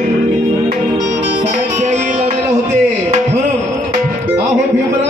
साहेब त्यावेळी लढायला होते. बरोबर भीमराव.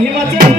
হিমাচল